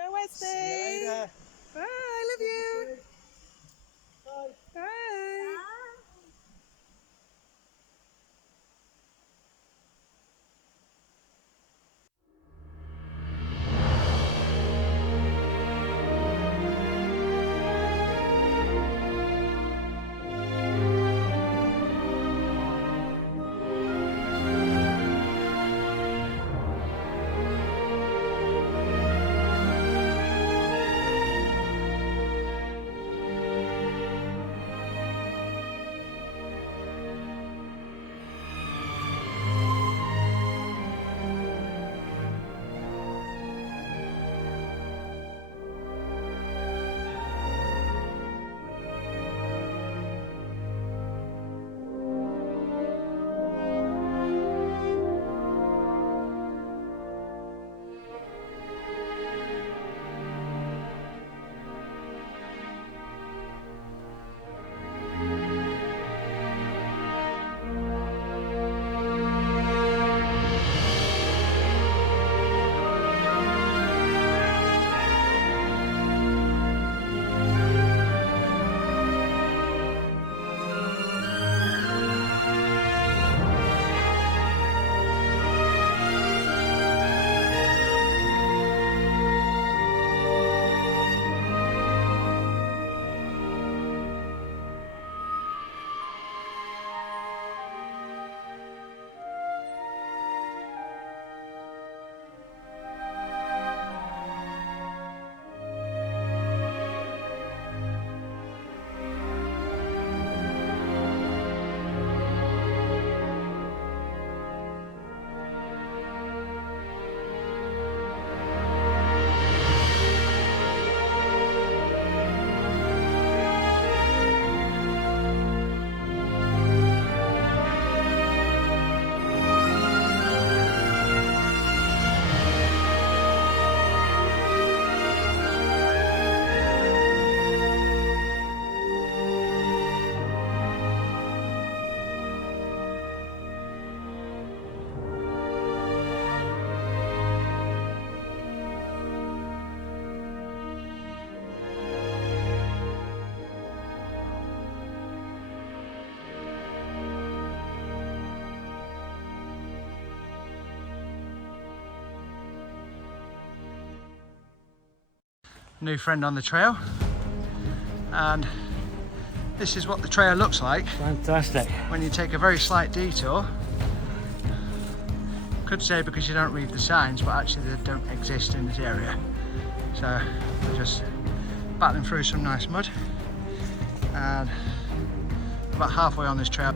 Go Westy. See you later. Bye, I love you. Bye. Bye. New friend on the trail, and this is what the trail looks like. Fantastic. When you take a very slight detour. Could say because you don't read the signs, but actually they don't exist in this area. So we're just battling through some nice mud, and about halfway on this trail.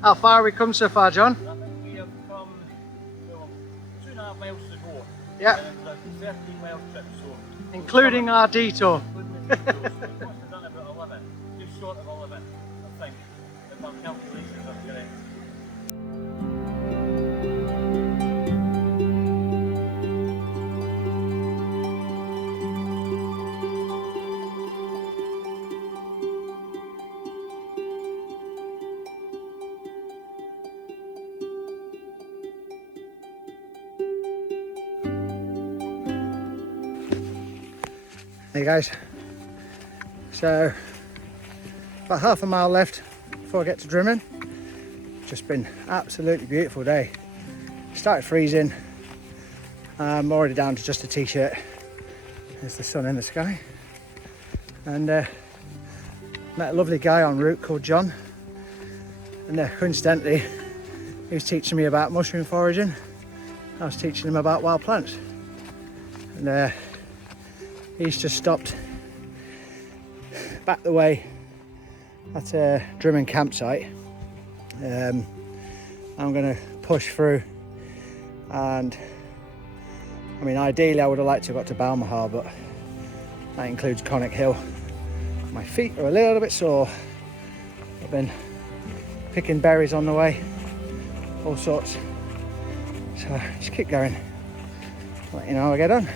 How far have we come so far, John? I think we have come, well, 2.5 miles to go. Yeah. And it was a 13-mile trip, so... Including our detour. Including the detour, so we must have done about 11. short of all of it, I think. If my calculations are correct. Hey guys, so about half a mile left before I get to Drimmen. Just been absolutely beautiful day. Started freezing. I'm already down to just a t-shirt. There's the sun in the sky. And met a lovely guy en route called John. And coincidentally, he was teaching me about mushroom foraging. I was teaching him about wild plants. And he's just stopped back the way at a Drimmen campsite. I'm going to push through, and I mean ideally I would have liked to have got to Balmahal, but that includes Conic Hill. My feet are a little bit sore. I've been picking berries on the way, all sorts, so just keep going. I'll let you know how I get on.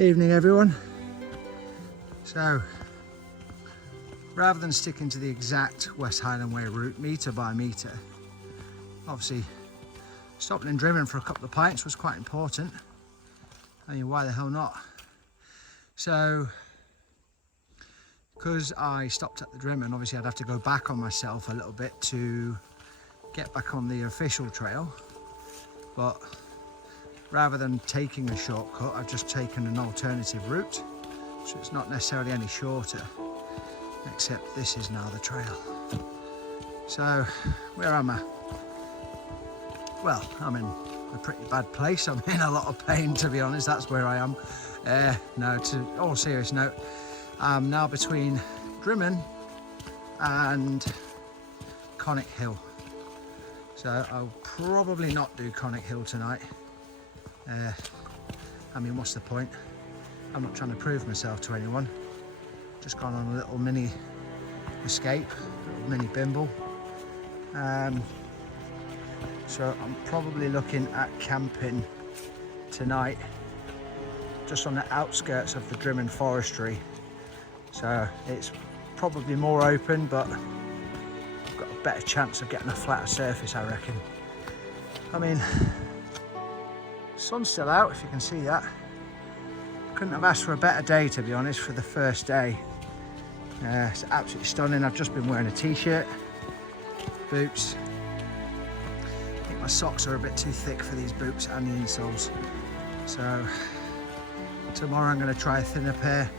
Evening everyone. So rather than sticking to the exact West Highland Way route metre by metre, obviously stopping in Drimmen for a couple of pints was quite important. I mean, why the hell not? So because I stopped at the Drimmen, obviously I'd have to go back on myself a little bit to get back on the official trail, but rather than taking a shortcut, I've just taken an alternative route, so it's not necessarily any shorter, except this is now the trail. So where am I? Well, I'm in a pretty bad place. I'm in a lot of pain, to be honest. That's where I am. No, to all serious note, I'm now between Drimmen and Conic Hill. So I'll probably not do Conic Hill tonight. I mean, what's the point? I'm not trying to prove myself to anyone. Just gone on a little mini escape, a little mini bimble. So I'm probably looking at camping tonight, just on the outskirts of the Drimmen forestry. So it's probably more open, but I've got a better chance of getting a flatter surface, I reckon. I mean, sun's still out, if you can see that. Couldn't have asked for a better day, to be honest, for the first day. It's absolutely stunning. I've just been wearing a t-shirt, boots. I think my socks are a bit too thick for these boots and the insoles. So tomorrow I'm going to try a thinner pair.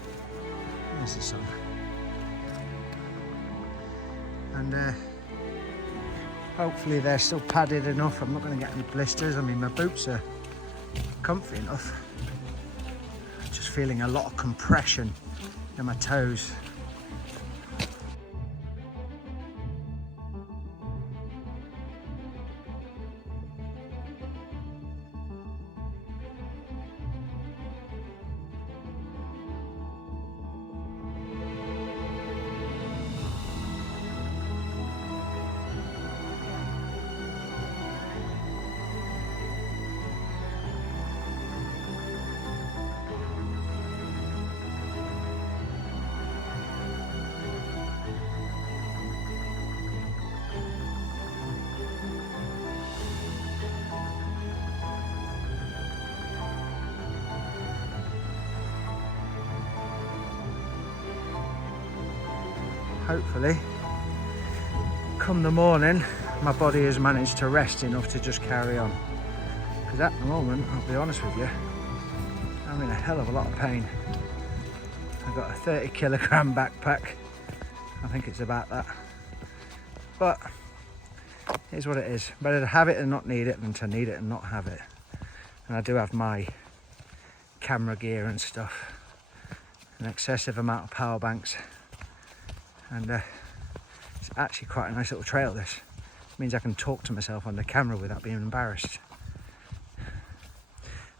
There's the sun. And hopefully they're still padded enough. I'm not going to get any blisters. I mean, my boots are comfy enough. Just feeling a lot of compression in my toes. Hopefully, come the morning, my body has managed to rest enough to just carry on. Because at the moment, I'll be honest with you, I'm in a hell of a lot of pain. I've got a 30 kilogram backpack. I think it's about that. But here's what it is. Better to have it and not need it than to need it and not have it. And I do have my camera gear and stuff, an excessive amount of power banks, and it's actually quite a nice little trail. This means I can talk to myself on the camera without being embarrassed.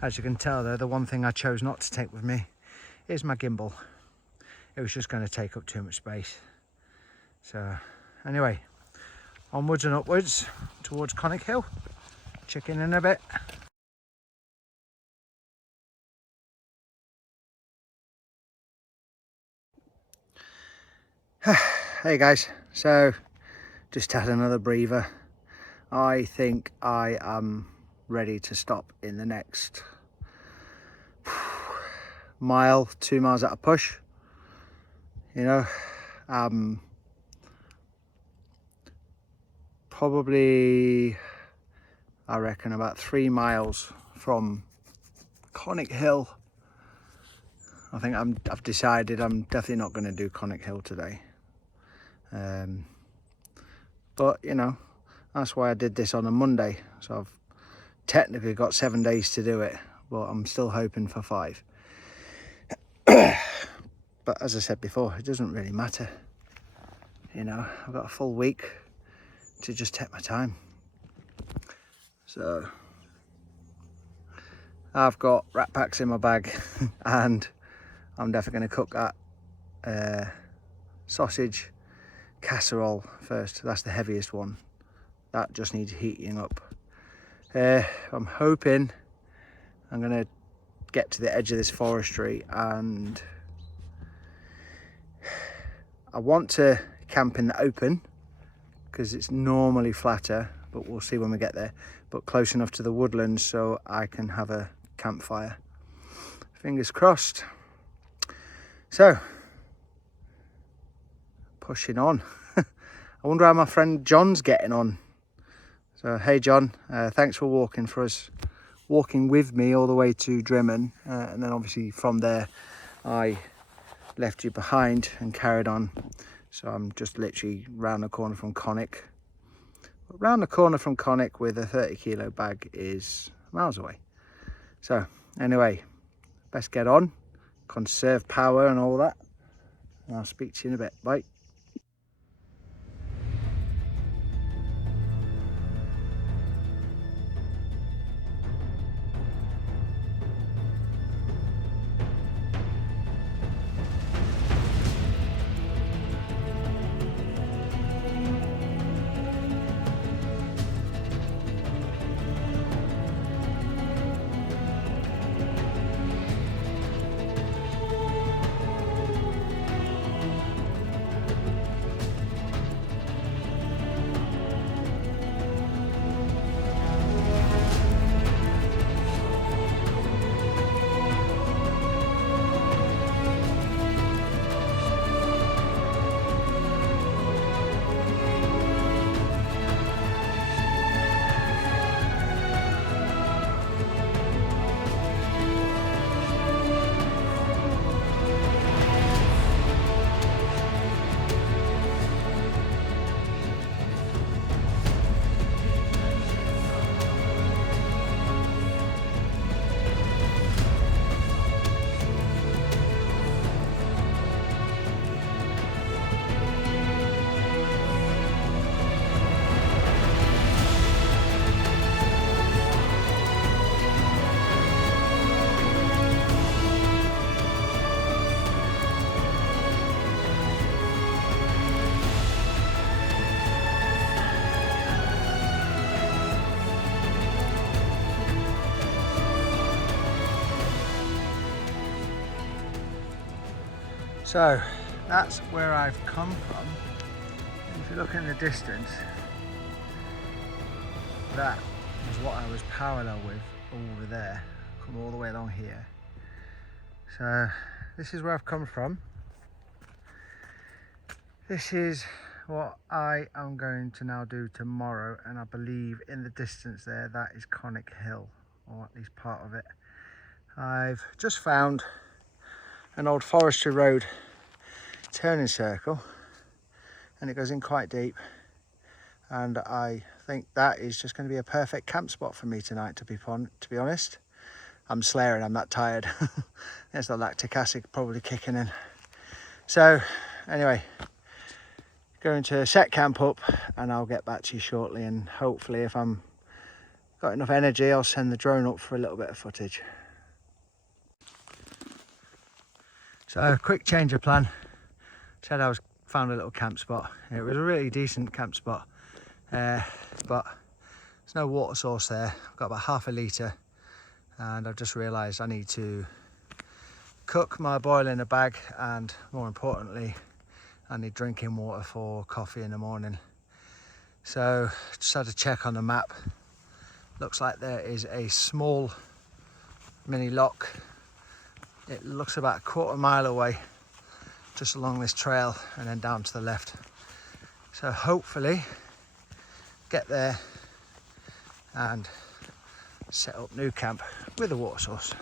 As you can tell though, the one thing I chose not to take with me is my gimbal. It was just going to take up too much space. So anyway, onwards and upwards towards Conic Hill. Check in a bit. Hey guys, so just had another breather. I think I am ready to stop in the next mile, 2 miles at a push. You know, probably I reckon about 3 miles from Conic Hill. I think I've decided I'm definitely not going to do Conic Hill today. But you know, that's why I did this on a Monday. So I've technically got 7 days to do it, but I'm still hoping for 5. But as I said before, it doesn't really matter. You know, I've got a full week to just take my time. So I've got rat packs in my bag and I'm definitely going to cook that sausage casserole first. That's the heaviest one. That just needs heating up. I'm hoping I'm going to get to the edge of this forestry, and I want to camp in the open because it's normally flatter, but we'll see when we get there, but close enough to the woodlands so I can have a campfire. Fingers crossed. So pushing on. I wonder how my friend John's getting on. So hey John, thanks for walking with me all the way to Drimmen, and then obviously from there I left you behind and carried on. So I'm just literally round the corner from Conic. But round the corner from Conic with a 30 kilo bag is miles away. So anyway, best get on, conserve power and all that, and I'll speak to you in a bit. Bye. So that's where I've come from. If you look in the distance, that is what I was parallel with over there, come all the way along here. So this is where I've come from. This is what I am going to now do tomorrow, and I believe in the distance there, that is Conic Hill, or at least part of it. I've just found an old forestry road turning circle, and it goes in quite deep, and I think that is just going to be a perfect camp spot for me tonight, to be honest. I'm slaying, I'm that tired. There's the lactic acid probably kicking in. So anyway, going to set camp up and I'll get back to you shortly, and hopefully if I'm got enough energy I'll send the drone up for a little bit of footage. So quick change of plan. Said I found a little camp spot. It was a really decent camp spot, but there's no water source there. I've got about half a litre, and I've just realised I need to cook my boil in a bag, and more importantly I need drinking water for coffee in the morning. So just had to check on the map. Looks like there is a small mini lock. It looks about a quarter mile away, just along this trail and then down to the left. So hopefully get there and set up new camp with a water source.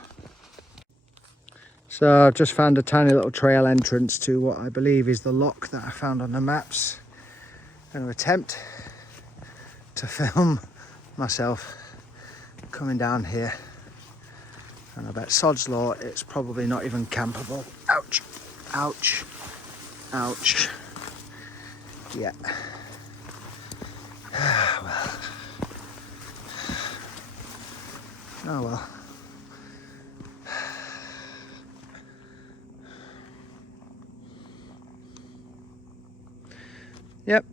So I've just found a tiny little trail entrance to what I believe is the lock that I found on the maps. I'm going to attempt to film myself coming down here, and I bet sod's law it's probably not even campable. Ouch, ouch, ouch. Yeah. Well. Oh well. Yep.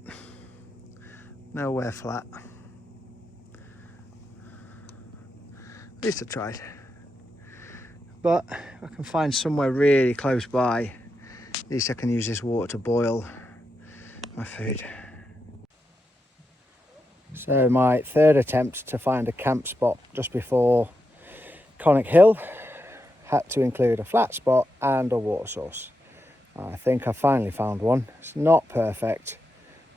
Nowhere flat. At least I tried. But if I can find somewhere really close by, at least I can use this water to boil my food. So my third attempt to find a camp spot just before Conic Hill had to include a flat spot and a water source. I think I finally found one. It's not perfect,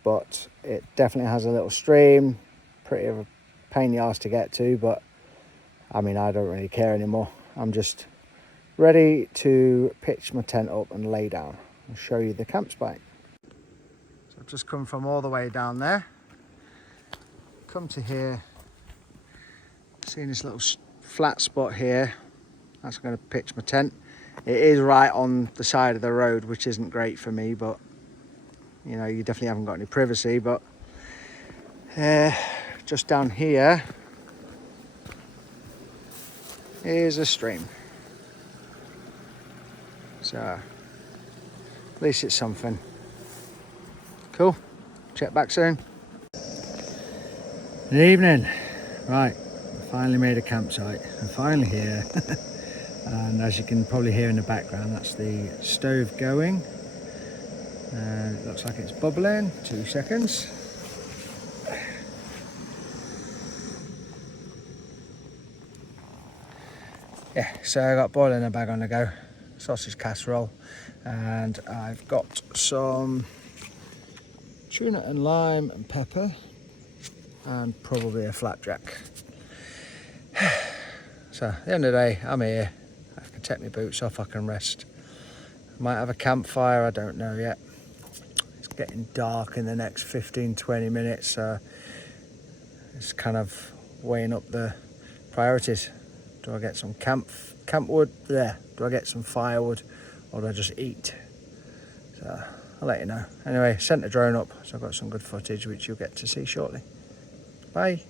but it definitely has a little stream. Pretty of a pain in the arse to get to, but I mean, I don't really care anymore. I'm just ready to pitch my tent up and lay down and show you the camp spot. So I've just come from all the way down there, come to here, seeing this little flat spot here. That's going to pitch my tent. It is right on the side of the road, which isn't great for me, but you know, you definitely haven't got any privacy. But just down here is a stream, so at least it's something. Cool, check back soon. Good evening. Right, I finally made a campsite. I'm finally here. And as you can probably hear in the background, that's the stove going. It looks like it's bubbling. 2 seconds. Yeah, so I got boiling a bag on the go, sausage casserole, and I've got some tuna and lime and pepper, and probably a flapjack. So at the end of the day, I'm here. I can take my boots off, I can rest. I might have a campfire, I don't know yet. It's getting dark in the next 15-20 minutes, so it's kind of weighing up the priorities. Do I get some camp wood there? Do I get some firewood, or do I just eat? So I'll let you know. Anyway, sent the drone up, so I've got some good footage which you'll get to see shortly. Bye.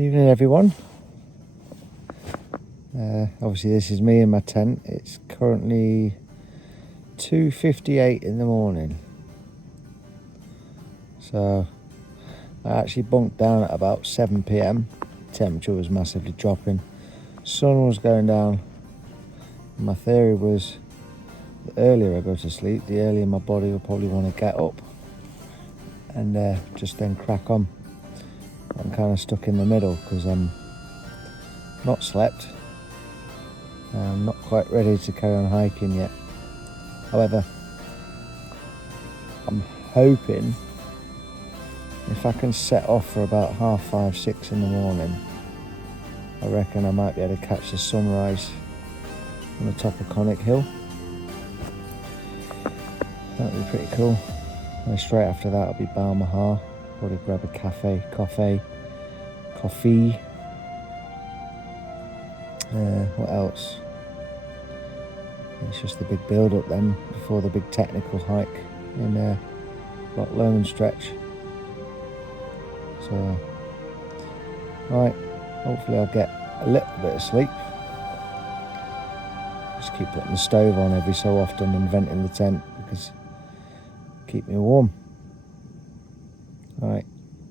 Evening everyone. Obviously this is me in my tent. It's currently 2:58 in the morning. So I actually bunked down at about 7 p.m. Temperature was massively dropping. Sun was going down. My theory was the earlier I go to sleep, the earlier my body will probably want to get up and just then crack on. I'm kind of stuck in the middle because I'm not slept. I'm not quite ready to carry on hiking yet. However, I'm hoping if I can set off for about 5:30, 6 in the morning, I reckon I might be able to catch the sunrise on the top of Conic Hill. That'd be pretty cool. And straight after that I'll be Balmahar. Probably grab a coffee. What else? It's just the big build up then before the big technical hike in Loch Lomond stretch. So, right, hopefully I'll get a little bit of sleep. Just keep putting the stove on every so often and venting the tent because keep me warm. Alright,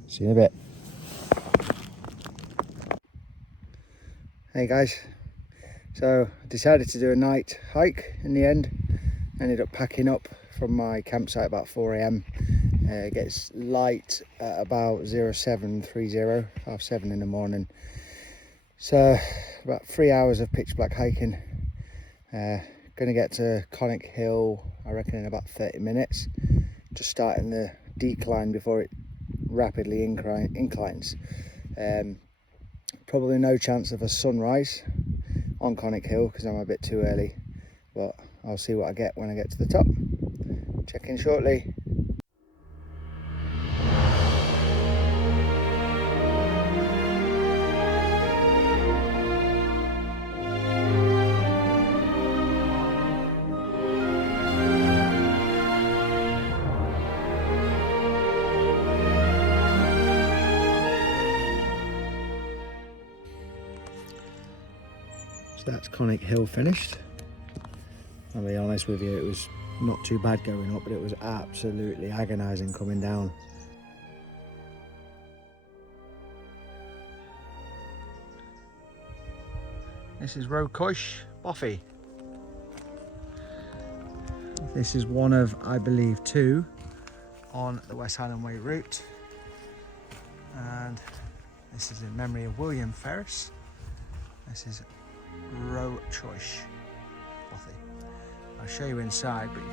see you in a bit. Hey guys, so I decided to do a night hike in the end. Ended up packing up from my campsite about 4 a.m. It gets light at about 0730, 7:30 in the morning. So about 3 hours of pitch black hiking. Gonna get to Conic Hill, I reckon in about 30 minutes. Just starting the decline before it rapidly inclines. Probably no chance of a sunrise on Conic Hill because I'm a bit too early, but I'll see what I get when I get to the top. Check in shortly. So that's Conic Hill finished. I'll be honest with you, it was not too bad going up, but it was absolutely agonising coming down. This is Roe Cush, Boffy. This is one of, I believe, 2 on the West Highland Way route. And this is in memory of William Ferris. This is Roe Cush, Boffy. I'll show you inside, but